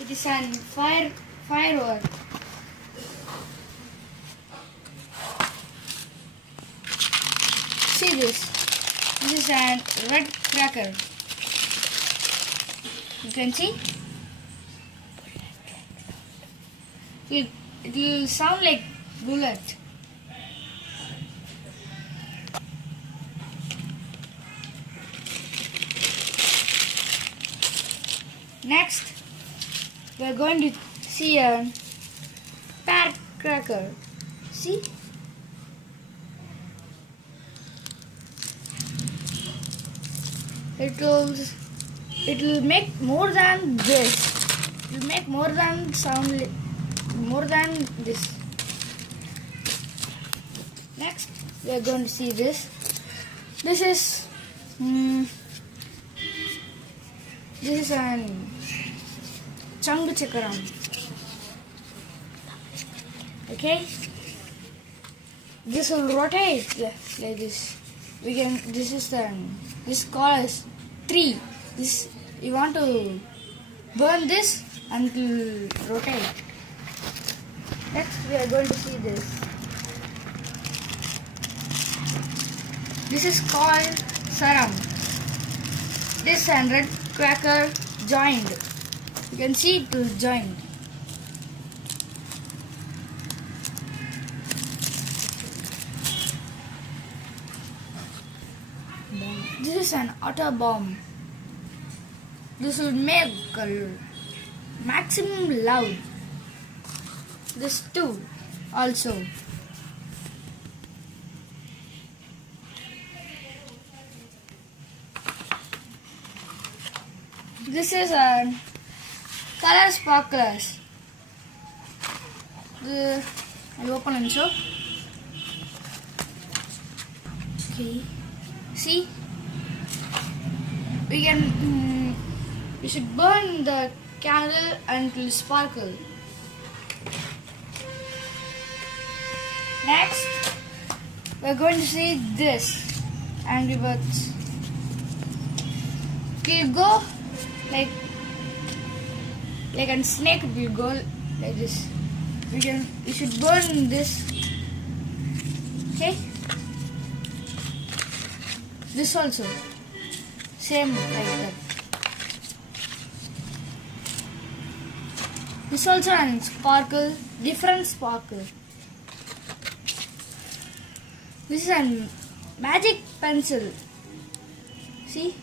It is an firework. See this. This is an red cracker. You can see. It will sound like bullet. Next, we are going to see a firecracker. See? It will make more than this. It will make more than more than this. Next, we are going to see this. This is an Changu Chakaram. Okay, this will rotate like this. This is called as tree. This you want to burn this and it will rotate. Next, we are going to see this. This is called Saram. This and red cracker joined. You can see it will join. This is an auto bomb. This will make a maximum loud. This too also. This is a color sparklers. I'll open and show. Okay. See? We should burn the candle and it will sparkle. Next, we're going to see this Angry Birds. It will go like a snake. It will go like this. We should burn this. Okay. This also. Same like that. This also an sparkle, different sparkle. This is a magic pencil. See?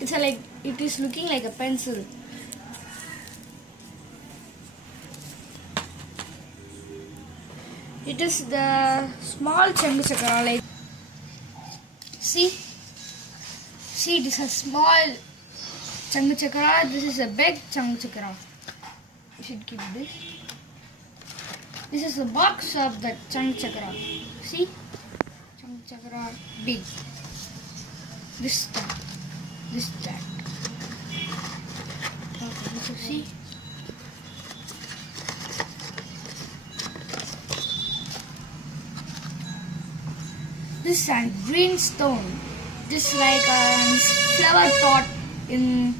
It is looking like a pencil. It is the small Changu Chakra. Like, see, it is a small Changu Chakra. This is a big Changu Chakra. We should keep this. This is the box of the Changu Chakra. See, Changu Chakra big. This stack. Okay, so see. This is a green stone. This is like a flower pot in.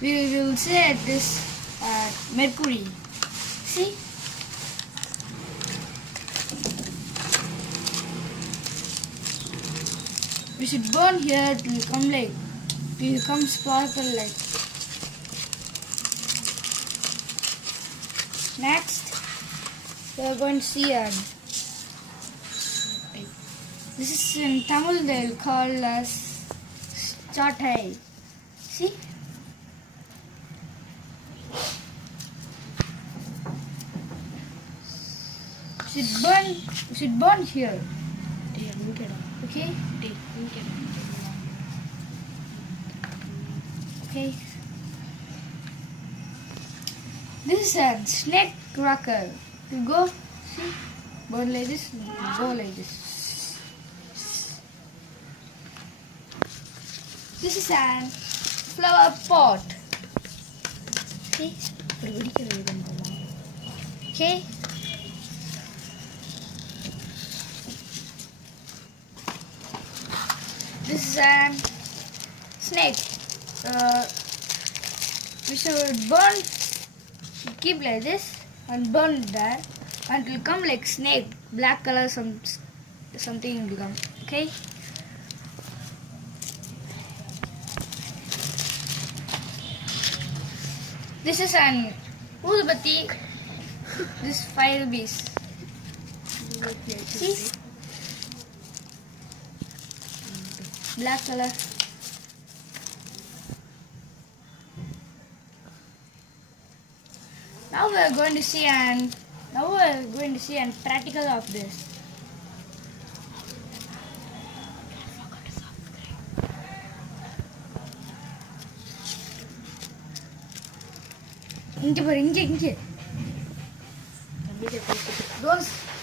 We will say this Mercury. See. We should burn here. It will come sparkle like. Next, we are going to see a. This is in Tamil. They will call us chatai. See. We should burn here. Okay. Okay. This is a snake cracker. You go, see, burn like this, go like this. This is a flower pot. See, okay. This is a snake. we should burn, keep like this and burn there and it will come like snake, black color, something will come. Okay. This is an udbatti. This 5 rupees. See? Black color. Now we are going to see an practical of this.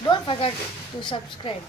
Don't forget to subscribe.